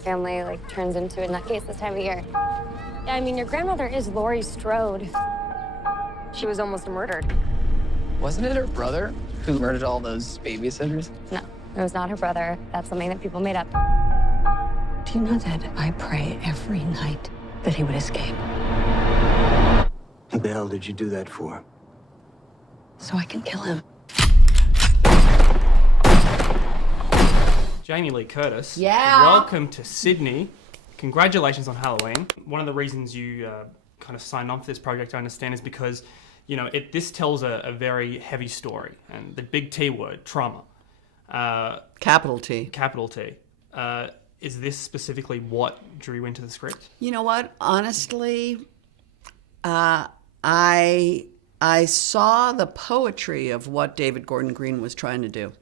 family like turns into a nutcase this time of year. Yeah, I mean, your grandmother is Laurie Strode. She was almost murdered. Wasn't it her brother who murdered all those babysitters? No, it was not her brother. That's something that people made up. Do you know that I pray every night that he would escape? What the hell did you do that for? So I can kill him. Jamie Lee Curtis. Yeah. Welcome to Sydney. Congratulations on Halloween. One of the reasons you kind of signed on for this project, I understand, is because, you know, this tells a very heavy story, and the big T word, trauma. Capital T. Capital T. Is this specifically what drew you into the script? You know what? Honestly, I saw the poetry of what David Gordon Green was trying to do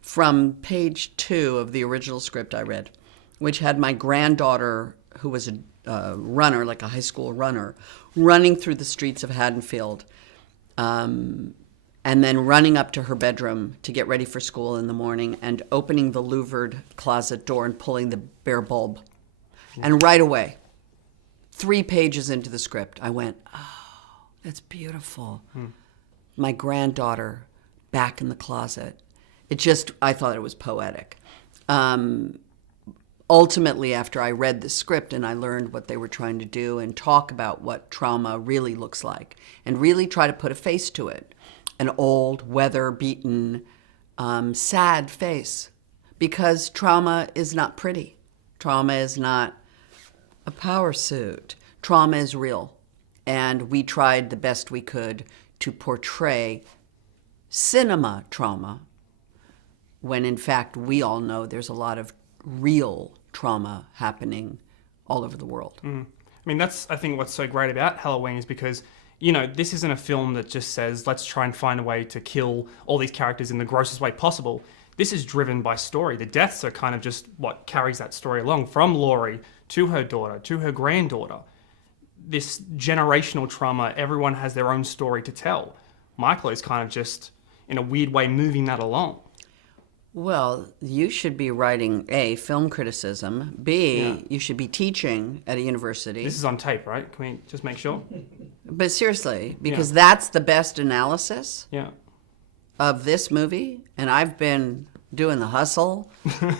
from page 2 of the original script I read, which had my granddaughter, who was a runner, like a high school runner, running through the streets of Haddonfield, and then running up to her bedroom to get ready for school in the morning and opening the louvered closet door and pulling the bare bulb. And right away, 3 pages into the script, I went, oh, that's beautiful. My granddaughter back in the closet. I thought it was poetic. Ultimately, after I read the script and I learned what they were trying to do and talk about what trauma really looks like and really try to put a face to it, an old, weather-beaten, sad face, because trauma is not pretty. Trauma is not a power suit. Trauma is real. And we tried the best we could to portray cinema trauma, when in fact we all know there's a lot of real trauma happening all over the world. I mean, that's, I think, what's so great about Halloween is because, you know, this isn't a film that just says, let's try and find a way to kill all these characters in the grossest way possible. This is driven by story. The deaths are kind of just what carries that story along, from Laurie to her daughter, to her granddaughter. This generational trauma, everyone has their own story to tell. Michael is kind of just, in a weird way, moving that along. Well, you should be writing, A, film criticism, B, you should be teaching at a university. This is on tape, right? Can we just make sure? But seriously, because that's the best analysis Yeah. of this movie, and I've been doing the hustle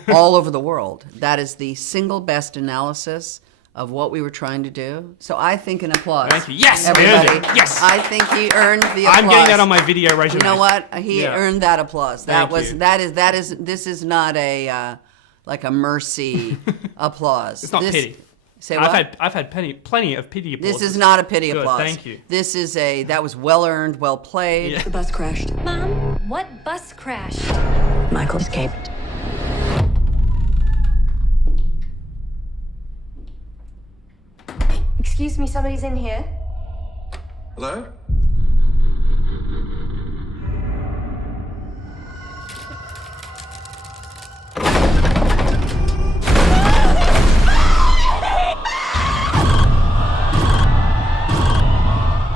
all over the world. That is the single best analysis of what we were trying to do. So I think an applause. Thank you. Yes, everybody. we earned it. Yes. I think he earned the applause. I'm getting that on my video resume. You know what? He earned that applause. Thank you. This is not a like a mercy applause. It's not pity. Say what? I've had plenty of pity applause. This is not a pity Good, applause. thank you. This is that was well earned, well played. Yeah. The bus crashed. Mom, what bus crashed? Michael escaped. Excuse me, somebody's in here. Hello?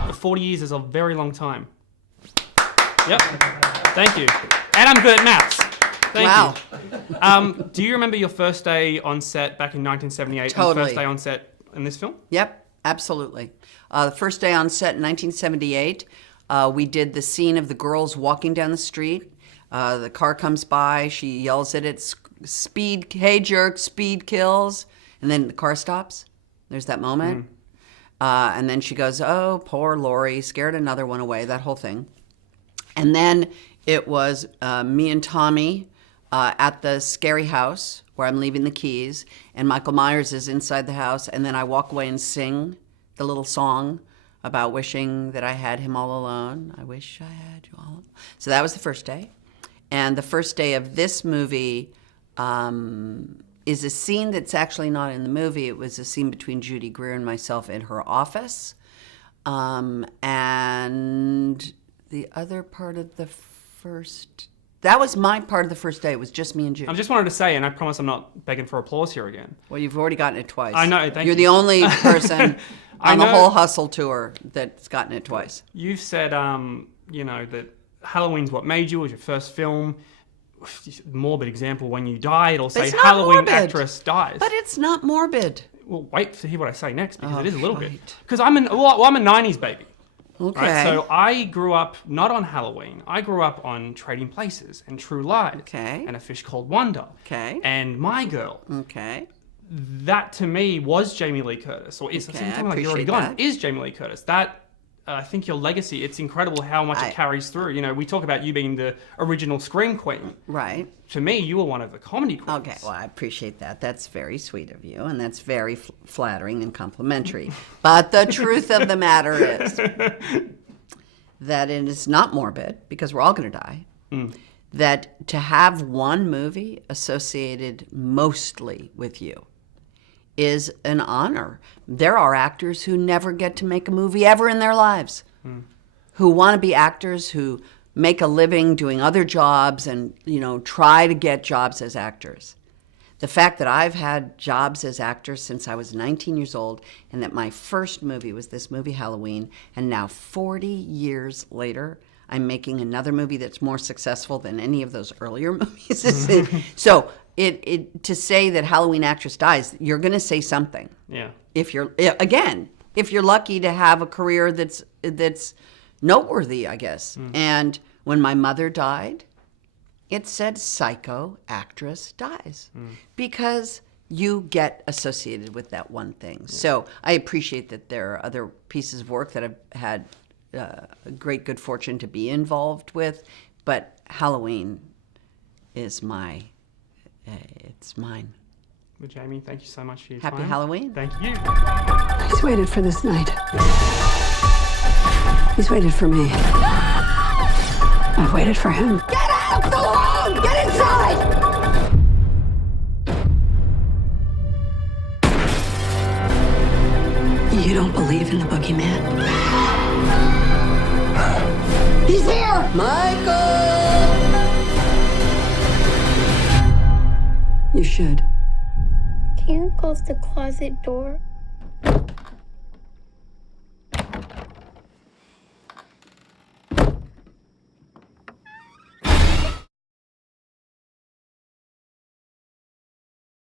The 40 years is a very long time. Yep. Thank you. And I'm good at maths. Thank you. Do you remember your first day on set back in 1978? Totally. And the first day on set in this film? Yep, absolutely. The first day on set in 1978, we did the scene of the girls walking down the street. The car comes by, she yells at it, speed, hey jerk, speed kills. And then the car stops. There's that moment. And then she goes, oh, poor Laurie, scared another one away, that whole thing. And then it was me and Tommy at the scary house where I'm leaving the keys, and Michael Myers is inside the house, and then I walk away and sing the little song about wishing that I had him all alone. I wish I had you all alone. So that was the first day. And the first day of this movie is a scene that's actually not in the movie. It was a scene between Judy Greer and myself in her office. And the other part of the first... That was my part of the first day. It was just me and Judy. I just wanted to say, and I promise I'm not begging for applause here again. Well, you've already gotten it twice. I know, thank You're you. the only person on the whole Hustle tour that's gotten it twice. You've said, you know, that Halloween's what made you, was your first film. morbid example, when you die, it'll say It's not Halloween morbid. actress dies. But it's not morbid. Well, wait to hear what I say next, because it is a little bit. right. Because I'm a 90s baby. Okay. Right? So I grew up not on Halloween. I grew up on Trading Places and True Lies. Okay. And A Fish Called Wonder. Okay. And My Girl. Okay. That to me was Jamie Lee Curtis, or is Okay, something I like You're Already appreciate Gone that. is Jamie Lee Curtis. That I think your legacy. It's incredible how much it carries through. You know, we talk about you being the original scream queen. Right. To me, you were one of the comedy queens. Okay, well, I appreciate that. That's very sweet of you, and that's very flattering and complimentary. But the truth of the matter is that it is not morbid, because we're all going to die, that to have one movie associated mostly with you is an honor. There are actors who never get to make a movie ever in their lives, who want to be actors, who make a living doing other jobs and, you know, try to get jobs as actors. The fact that I've had jobs as actors since I was 19 years old, and that my first movie was this movie Halloween, and now 40 years later, I'm making another movie that's more successful than any of those earlier movies. So to say that Halloween actress dies, you're going to say something. Yeah. If you're lucky to have a career that's noteworthy, I guess. And when my mother died, it said psycho actress dies, because you get associated with that one thing. So I appreciate that there are other pieces of work that I've had great good fortune to be involved with, but Halloween is it's mine. Well, Jamie, thank you so much for your Happy time. Halloween. Thank you. He's waited for this night. He's waited for me. I've waited for him. Get out of the room! Get inside! You don't believe in the boogeyman? He's here! Michael! You should. Can you close the closet door?